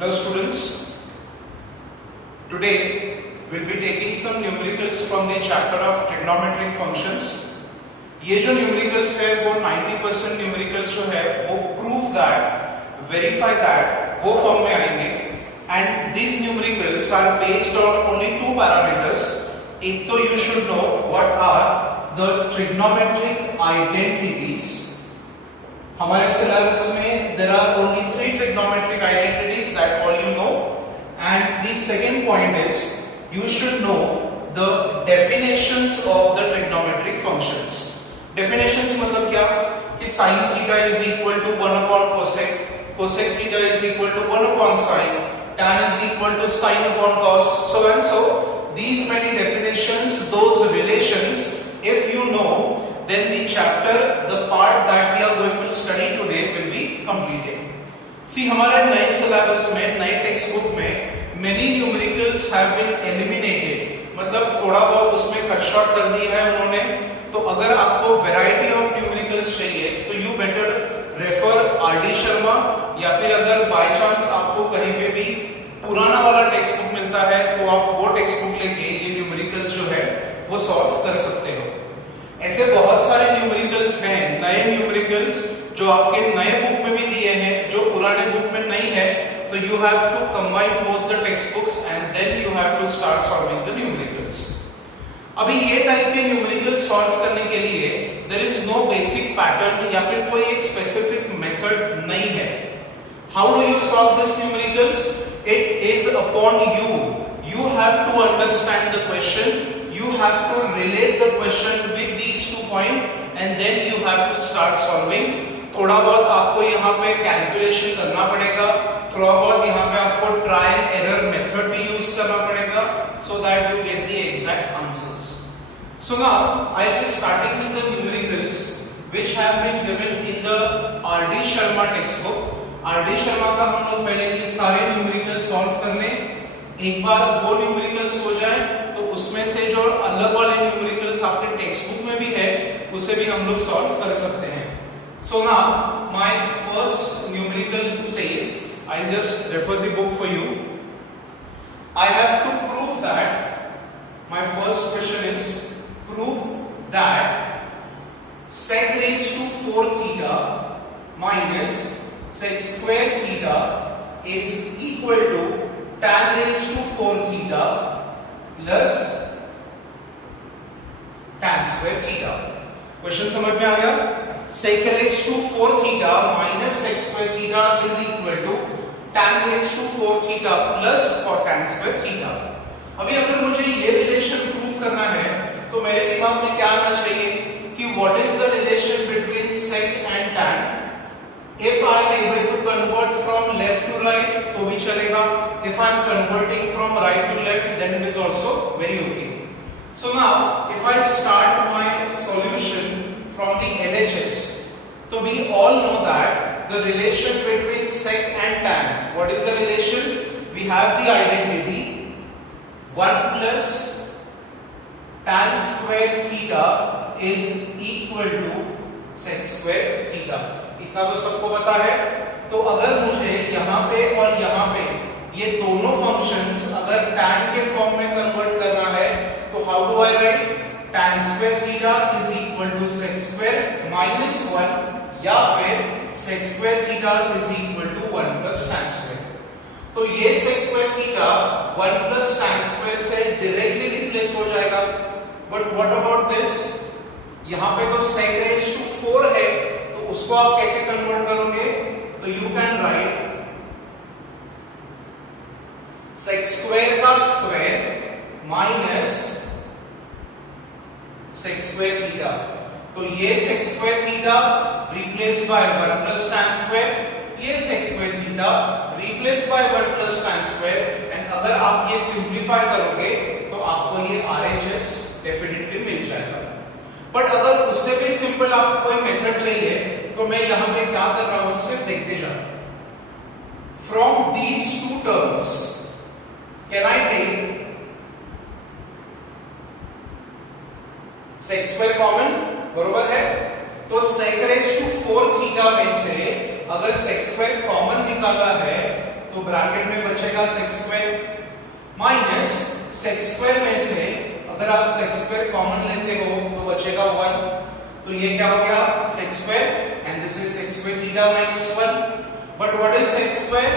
Hello students, today we'll be taking some numericals from the chapter of trigonometric functions. ये जो numericals है वो 90% numericals जो है वो prove that, verify that वो form में आएंगे and these numericals are based on only two parameters. एक तो you should know what are the trigonometric identities. हमारे syllabus में there are only three trigonometric identities that all you know, and the second point is you should know the definitions of the trigonometric functions. Definitions मतलब क्या कि sin theta is equal to 1 upon cosec, cosec theta is equal to 1 upon sin, tan is equal to sin upon cos, so and so. These many definitions, those relations, if you know, then the chapter, the part that we are going to study today will be completed. See, हमारे नए syllabus में, नए textbook में many numericals have been eliminated. मतलब थोड़ा बहुत उसमें cut short कर दिया है उन्होंने. तो अगर आपको variety of numericals चाहिए तो you better refer R.D. Sharma, या फिर अगर by chance आपको कहीं पे भी पुराना वाला टेक्स्ट बुक मिलता है तो आप वो टेक्स्ट बुक लेके ये न्यूमेरिकल्स जो है वो सॉल्व कर सकते हो. ऐसे बहुत सारे न्यूमेरिकल्स हैं, नए न्यूमेरिकल्स जो आपके नए बुक में भी दिए हैं, जो पुराने बुक में नहीं है. तो you have to combine both the text books and then you have to start solving the numericals. अभी ये टाइप के न्यूमेरिकल्स सॉल्व करने के लिए there is no basic pattern या फिर कोई एक स्पेसिफिक मेथड नहीं है. How do you solve this numericals? It is upon you. You have to understand the question. You have to relate the question with these 2 points, and then you have to start solving. थोड़ा बहुत आपको यहाँ पे calculation करना पड़ेगा. थोड़ा बहुत यहाँ पे आपको ट्राई एंड एरर मेथड भी यूज करना पड़ेगा, so that you get the exact answers. So now I will be starting with the numericals which have been given in the R.D. Sharma textbook. R.D. Sharma का हम लोग पहले ये सारे numericals solve कर लें. एक बार वो न्यूमेरिकल्स हो जाए तो उसमें से जो अलग वाले न्यूमेरिकल्स आपके टेक्स्ट बुक में भी है उसे भी हम लोग सॉल्व कर सकते हैं. So now my first numerical says, I just refer the book for you. I have to prove that, my first question is prove that sec raised to 4 theta minus sec square theta is equal to tan raised to 4 theta plus tan square theta. Question समझ में आ गया? sec raised to 4 theta minus sec square theta is equal to tan raised to 4 theta plus cot square theta. अभी अगर मुझे ये relation prove करना है तो मेरे दिमाग में क्या आना चाहिए कि what is the relation between sec and tan. If I am able to convert from left to right तो भी चलेगा. If I am converting from right to left then it is also very okay. So now if I start my solution from the LHS, so we all know that the relation between sec and tan. What is the relation? We have the identity 1 plus tan square theta is equal to sec square theta. इतना तो सबको पता है. तो अगर मुझे यहाँ पे और यहाँ पे ये दोनों फंक्शंस अगर tan के फॉर्म में कन्वर्ट करना है तो how do I right? tan square theta is equal to sec square minus 1 या फिर sec square theta is equal to 1 plus tan square. तो ये sec square theta 1 plus tan square से डायरेक्टली रिप्लेस हो जाएगा. But what about this? यहाँ पे तो sec raised to 4 है, उसको आप कैसे कन्वर्ट करोगे? तो you can write sec square का square minus sec square theta. तो ये sec square theta replace by 1 plus tan square, ये sec square theta replace by 1 plus tan square. And अगर आप ये सिंपलीफाई करोगे तो आपको ये RHS डेफिनेटली मिल जाएगा. बट अगर उससे भी सिंपल आपको कोई मेथड चाहिए तो मैं यहां पे क्या कर रहा हूं सिर्फ देखते जाओ. From these 2 terms can I take sec square common? बरोबर है. तो sec raised to 4 थीटा में से अगर sec स्क्वायर कॉमन निकाला है तो ब्रैकेट में बचेगा sec square minus sec square में से अगर आप sec स्क्वायर कॉमन लेते हो तो बचेगा 1, तो ये क्या हो गया sec square and this is sec square theta minus 1, but what is sec square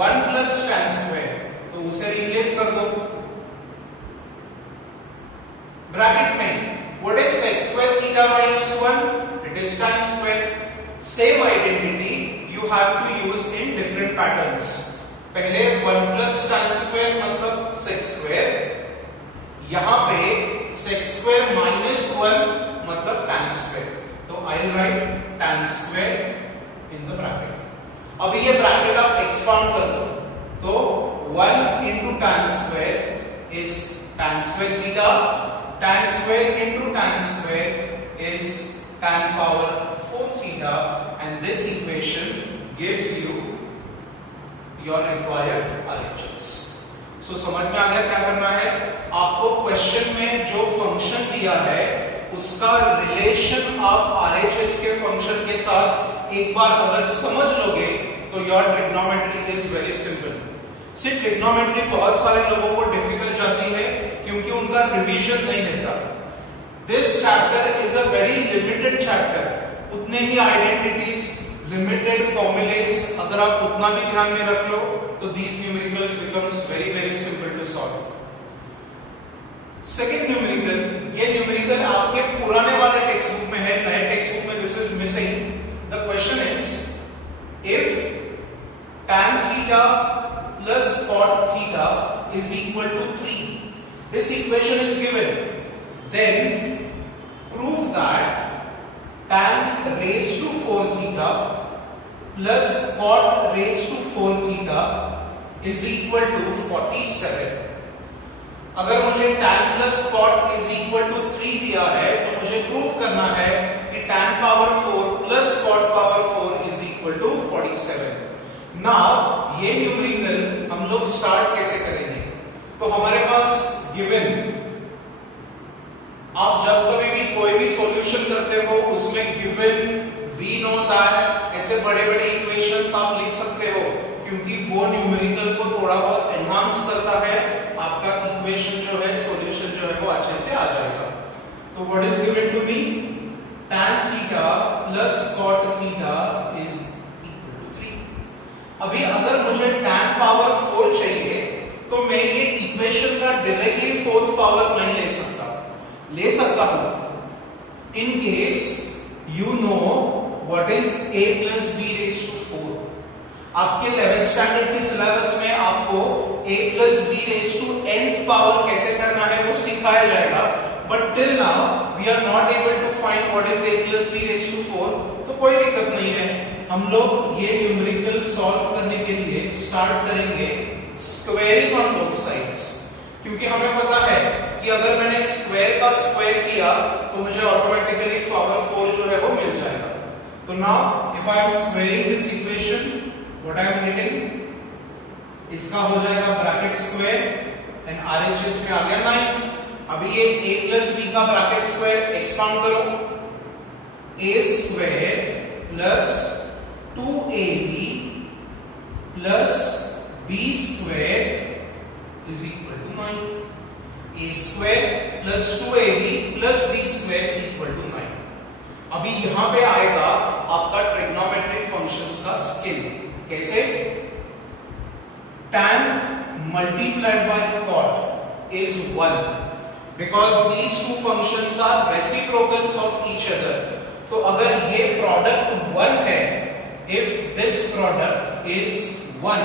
1 plus tan square, तो उसे रिप्लेस कर दो ब्रैकेट में। What is sec square theta minus 1, it is tan square. Same identity you have to use in different patterns। पहले 1 plus tan square मतलब sec square, यहां पे sec square minus 1 मतलब tan square, तो I'll write tan square in the bracket। अभी ये bracket आप expand कर दो तो 1 into tan square is tan square theta, tan square into tan square is tan power 4 theta, and this equation gives you your required RHS। So समझ में आ गया क्या करना है आपको। क्वेश्चन में जो फंक्शन दिया है उसका रिलेशन आप RHS के फंक्शन के साथ एक बार अगर समझ लोगे तो your trigonometry is very simple. सिर्फ ट्रिग्नोमेट्री बहुत सारे लोगों को डिफिकल्ट जाती है क्योंकि उनका रिवीजन नहीं रहता। This chapter is a very limited chapter, उतने ही आइडेंटिटीज, लिमिटेड फॉर्मूलेज अगर आप उतना भी ध्यान में रख लो तो these numericals becomes very simple to solve। Second numerical, ये न्यूमेरिकल आपके पुराने वाले टेक्स्ट बुक में है, नए टेक्स्ट बुक में this is missing. The question is if tan theta plus cot theta is equal to 3, this equation is given, then prove that tan raised to 4 theta plus cot raised to 4 theta is equal to 47। अगर मुझे tan plus cot is equal to 3 दिया है तो मुझे proof करना है कि tan power 4 plus cot power 4 is equal to 47। Now ये न्यूमेरिकल हम लोग स्टार्ट कैसे करेंगे, तो हमारे पास गिवन, आप जब कभी भी कोई भी सॉल्यूशन करते हो उसमें गिवन v नॉट r ऐसे बड़े बड़े इक्वेशंस आप लिख सकते हो क्योंकि वो न्यूमेरिकल को थोड़ा बहुत एनहांस करता है, आपका इक्वेशन जो है, सॉल्यूशन जो है वो अच्छे से आ जाएगा। तो what is given to me, tan theta plus cot theta is equal to 3। अभी अगर मुझे tan पावर 4 चाहिए तो मैं ये इक्वेशन का डायरेक्टली फोर्थ पावर नहीं ले सकता हूं in case you know what is a plus B raise to 4। आपके 11th स्टैंडर्ड के सिलेबस में आपको a plus B raise to nth power कैसे करना है वो सिखाया जाएगा, but till now we are not able to find what is a plus B raise to 4, तो कोई दिक्कत नहीं है। हम लोग ये न्यूमेरिकल सॉल्व करने के लिए स्टार्ट करेंगे स्क्वायरिंग ऑन बोथ साइड्स, क्योंकि हमें पता है कि अगर मैंने स्क्वायर का स्क्वायर किया तो मुझे ऑटोमेटिकली पावर 4 जो है वो मिल जाएगा। तो now if I am squaring this equation, what I am getting, इसका हो जाएगा ब्रैकेट स्क्वायर एंड RHS में आ गया 9। अभी ये a प्लस b का ब्रैकेट स्क्वायर एक्सपांड करो, a square plus 2ab plus b square is equal to 9। a square plus 2ab plus b square equal to 9। अभी यहां पे आएगा आपका ट्रिग्नोमेट्रिक फंक्शंस का स्किल। कैसे, tan multiplied by cot is 1 because these two functions are reciprocals of each other। तो अगर ये प्रोडक्ट 1 है, if this product is 1,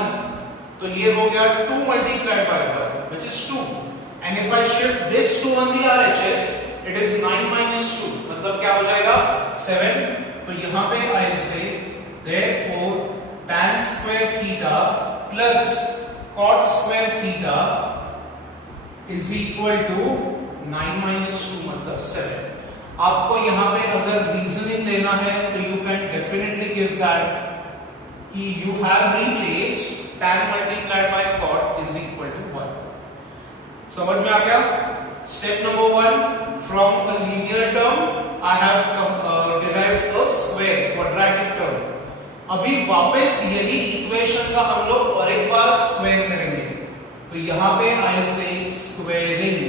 तो ये हो गया 2 multiplied by 1 which is 2, and if I shift this 2 on the RHS it is 9 minus 2, मतलब क्या हो जाएगा 7। तो यहां पे I'll say therefore tan square theta plus cot square theta is equal to 9 minus 2 मतलब 7। आपको यहां पे अगर रीजनिंग देना है तो you can definitely give that कि you have replaced tan multiplied by cot is equal to 1। समझ में आ गया। Step number 1, from a linear term I have derived a square quadratic term। अभी वापस यही इक्वेशन का हम लोग और एक बार स्क्वायर करेंगे, तो यहां पे आई से squaring,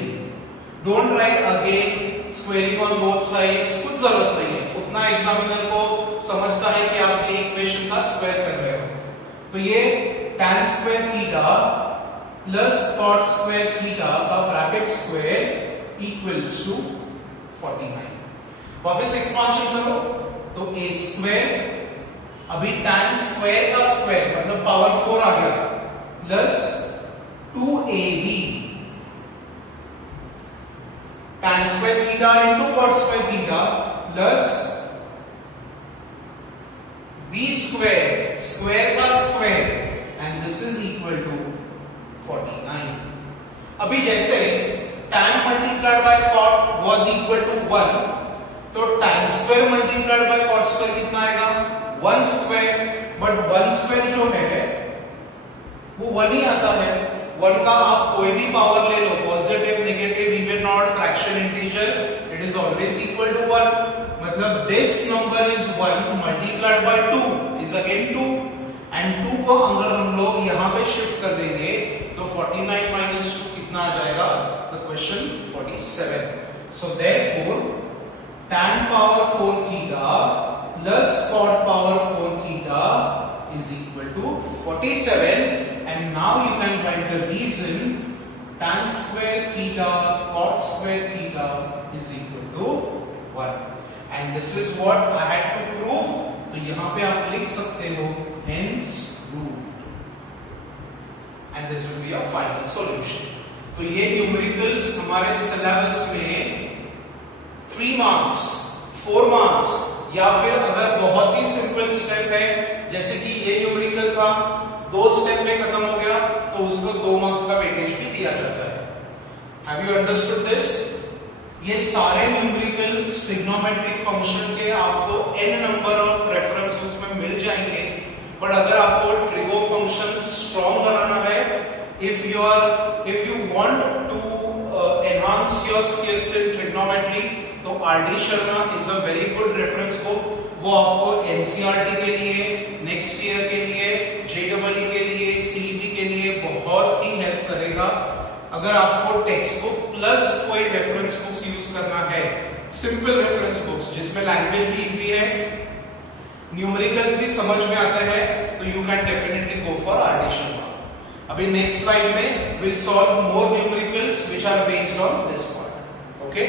don't write again squaring on both sides, कुछ जरूरत नहीं है, उतना एग्जामिनर को समझता है कि आप ये इक्वेशन का स्क्वायर कर रहे हो। तो ये tan square theta plus cot square theta का ब्रैकेट स्क्वायर इक्वल्स टू 49। वापस एक्सपांशन करो तो a स्क्वायर, अभी tan स्क्वायर का स्क्वायर मतलब पावर 4 आ गया, plus 2ab tan square theta into cot square theta plus b square, square का square, and this is equal to 49। अभी जैसे tan multiplied by cot was equal to 1, तो tan square multiplied by cot square कितना आएगा 1 square, but 1 square जो है वो 1 ही आता है। 1 का आप कोई भी पावर ले लो, positive, negative, even odd, fraction, integer, it is always equal to 1। मतलब this number is 1 multiplied by 2 is again 2, and 2 को अगर हम लोग यहां पे शिफ्ट कर देंगे तो 49 माइनस 2 कितना आ जाएगा, the question 47। So therefore tan power 4 theta plus cot power 4 theta is equal to 47, and now you can write the reason tan square theta cot square theta is equal to 1, and this is what I had to prove। तो यहां पे आप लिख सकते हो hence proved, and this will be a final solution। तो ये numericals हमारे सिलेबस में 3 मार्क्स, 4 मार्क्स, या फिर अगर बहुत ही सिंपल स्टेप है जैसे कि ये न्यूमेरिकल था 2 स्टेप में खत्म हो गया, तो उसको 2 मार्क्स का वेटेज भी दिया जाता है। Have you understood this? ये सारे न्यूमेरिकल्स ट्रिग्नोमेट्रिक फंक्शन के आपको n number of reference books में मिल जाएंगे, बट अगर आपको ट्रिगो फंक्शन स्ट्रॉन्ग बनाना है, if you want to enhance your skills in trigonometry, तो RD Sharma is a very good reference book. वो आपको एनसीईआरटी के लिए, नेक्स्ट ईयर के लिए, जेईई के लिए, सीईटी के लिए बहुत ही हेल्प करेगा। अगर आपको टेक्स्ट बुक प्लस कोई रेफरेंस बुक्स यूज करना है, सिंपल रेफरेंस बुक्स जिसमें लैंग्वेज भी इजी है, न्यूमेरिकल्स भी समझ में आते हैं, तो you can definitely go for RD Sharma. अभी नेक्स्ट स्लाइड में will solve more numericals which are based on this point. Okay.